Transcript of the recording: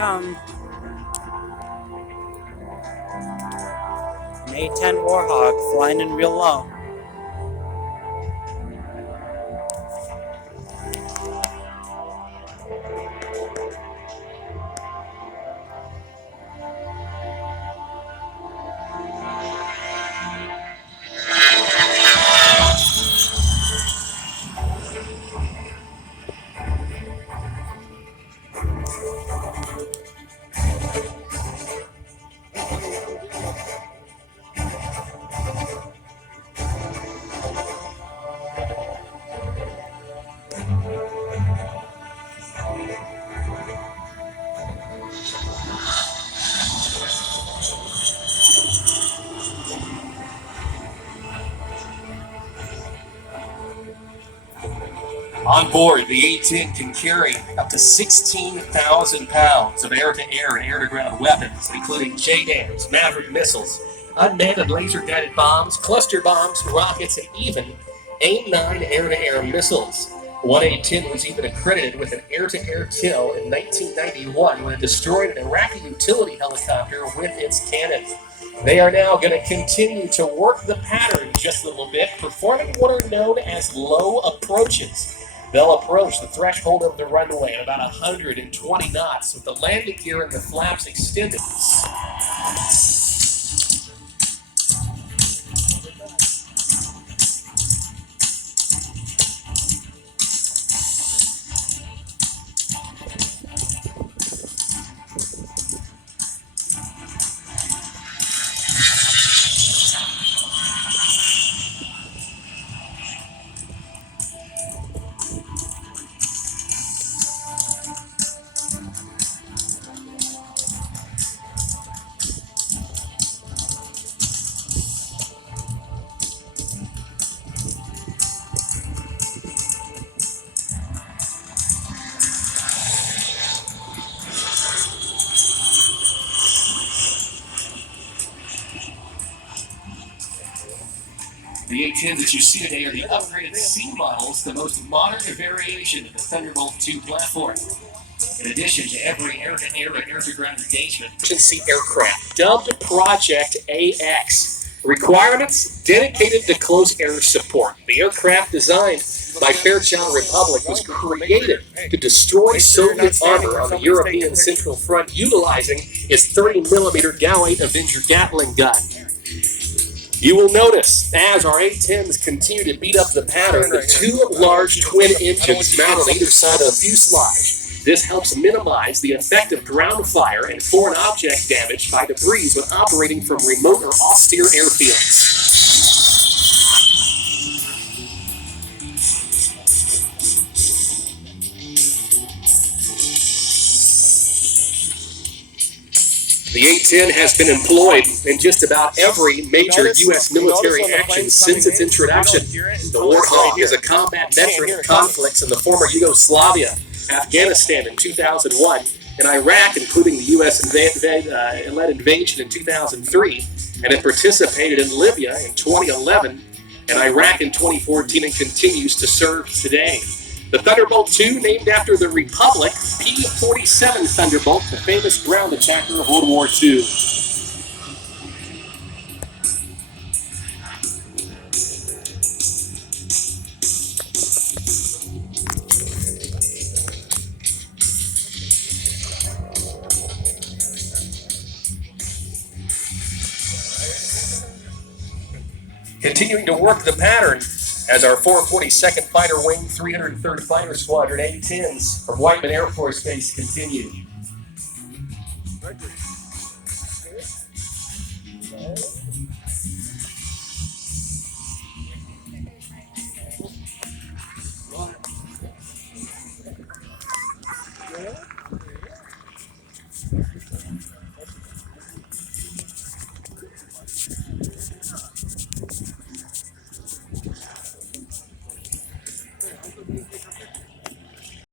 come. An A10 Warthog flying in real low. On board, the A10 can carry up to 16,000 pounds of air-to-air and air-to-ground weapons, including JDAMs, Maverick missiles, unmanned and laser-guided bombs, cluster bombs, rockets, and even AIM-9 air-to-air missiles. One A10 was even accredited with an air-to-air kill in 1991 when it destroyed an Iraqi utility helicopter with its cannon. They are now going to continue to work the pattern just a little bit, performing what are known as low approaches. They'll approach the threshold of the runway at about 120 knots with the landing gear and the flaps extended. The A10s that you see today are the upgraded C models, the most modern variation of the Thunderbolt II platform. In addition to every air-to-air and air-to-ground engagement, emergency aircraft, dubbed Project AX. Requirements: dedicated to close air support. The aircraft designed by Fairchild Republic was created to destroy Soviet armor on the European Central Front, utilizing its 30mm Gauss Avenger Gatling gun. You will notice, as our A10s continue to beat up the pattern, the two large twin engines mount on either side of the fuselage. This helps minimize the effect of ground fire and foreign object damage by debris when operating from remote or austere airfields. The A10 has been employed in just about every major U.S. military action since its introduction. The Warthog is a combat veteran of conflicts in the former Yugoslavia, Afghanistan in 2001, and Iraq, including the U.S.-led invasion in 2003, and it participated in Libya in 2011 and Iraq in 2014 and continues to serve today. The Thunderbolt II, named after the Republic, P-47 Thunderbolt, the famous ground attacker of World War II. Continuing to work the pattern as our 442nd Fighter Wing 303rd Fighter Squadron A-10s from Whiteman Air Force Base continue.